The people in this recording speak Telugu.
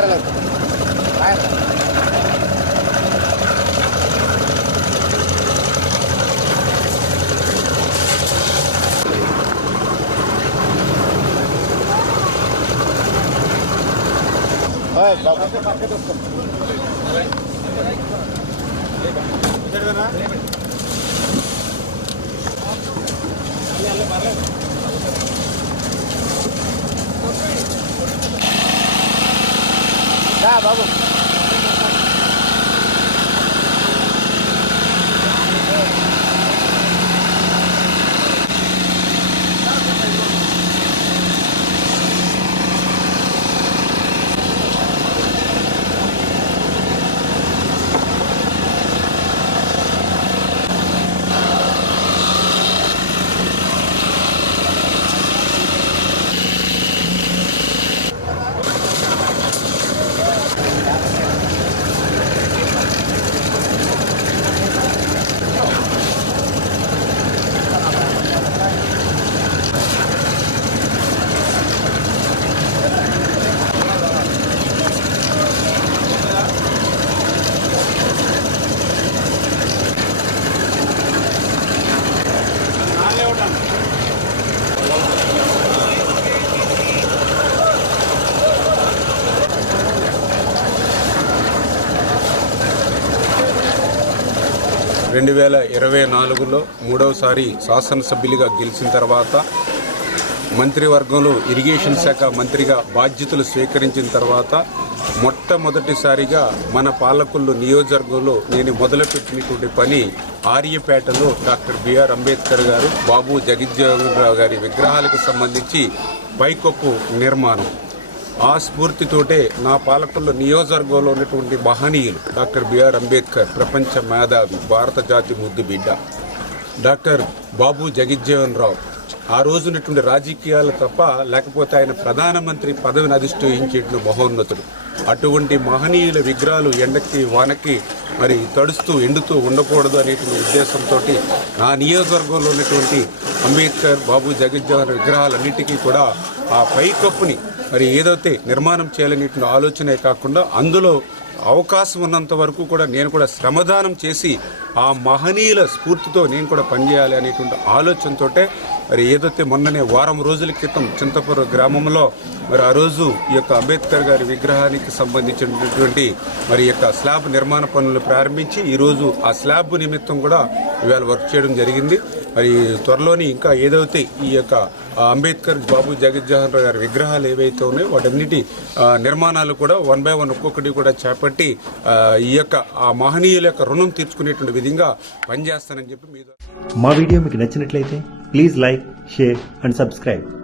ಕರಲ್ಲ ಬಾಬು ఆయన. ఓయ్ రెండు వేల ఇరవై నాలుగులో మూడవసారి శాసనసభ్యులుగా గెలిచిన తర్వాత మంత్రివర్గంలో ఇరిగేషన్ శాఖ మంత్రిగా బాధ్యతలు స్వీకరించిన తర్వాత మొట్టమొదటిసారిగా మన పాలకుల్లో నియోజకవర్గంలో నేను మొదలుపెట్టినటువంటి పని ఆర్యపేటలో డాక్టర్ బిఆర్ అంబేద్కర్ గారు బాబు జగజ్జీవనరావు గారి విగ్రహాలకు సంబంధించి పైకొప్పు నిర్మాణం. ఆ స్ఫూర్తితోటే నా పాలకుల్లో నియోజకవర్గంలో ఉన్నటువంటి మహనీయులు డాక్టర్ బిఆర్ అంబేద్కర్ ప్రపంచ మేధావి భారత జాతి ముద్దు బిడ్డ. డాక్టర్ బాబు జగజ్జీవన్ రావు. ఆ రోజునటువంటి రాజకీయాలు తప్ప లేకపోతే ఆయన ప్రధానమంత్రి పదవిని అధిష్ఠించేటువంటి మహోన్నతుడు. అటువంటి మహనీయుల విగ్రహాలు ఎండకి వానకి మరి తడుస్తూ ఎండుతూ ఉండకూడదు అనేటువంటి ఉద్దేశంతో నా నియోజకవర్గంలో ఉన్నటువంటి అంబేద్కర్ బాబు జగజ్జీవన్ విగ్రహాలన్నిటికీ కూడా ఆ పైకప్పుని మరి ఏదైతే నిర్మాణం చేయాలని ఆలోచనే కాకుండా అందులో అవకాశం ఉన్నంత వరకు కూడా నేను కూడా శ్రమదానం చేసి ఆ మహనీయుల స్ఫూర్తితో నేను కూడా పనిచేయాలి అనేటువంటి ఆలోచనతోటే మరి ఏదైతే మొన్ననే వారం రోజుల క్రితం చింతపురం గ్రామంలో మరి ఆ రోజు ఈ యొక్క అంబేద్కర్ గారి విగ్రహానికి సంబంధించినటువంటి మరి యొక్క స్లాబ్ నిర్మాణ పనులు ప్రారంభించి ఈరోజు ఆ స్లాబ్ నిమిత్తం కూడా ఇవాళ వర్క్ చేయడం జరిగింది. మరి త్వరలోని ఇంకా ఏదైతే ఈ యొక్క అంబేద్కర్ బాబు జగజ్జోహన్ రావు గారి విగ్రహాలు ఏవైతే ఉన్నాయో వాటన్నిటి నిర్మాణాలు కూడా వన్ బై వన్ ఒక్కొక్కటి కూడా చేపట్టి ఈ యొక్క ఆ మహనీయుల యొక్క రుణం తీర్చుకునేటువంటి విధంగా పనిచేస్తానని చెప్పి మీద మా వీడియో మీకు నచ్చినట్లయితే please like share and subscribe.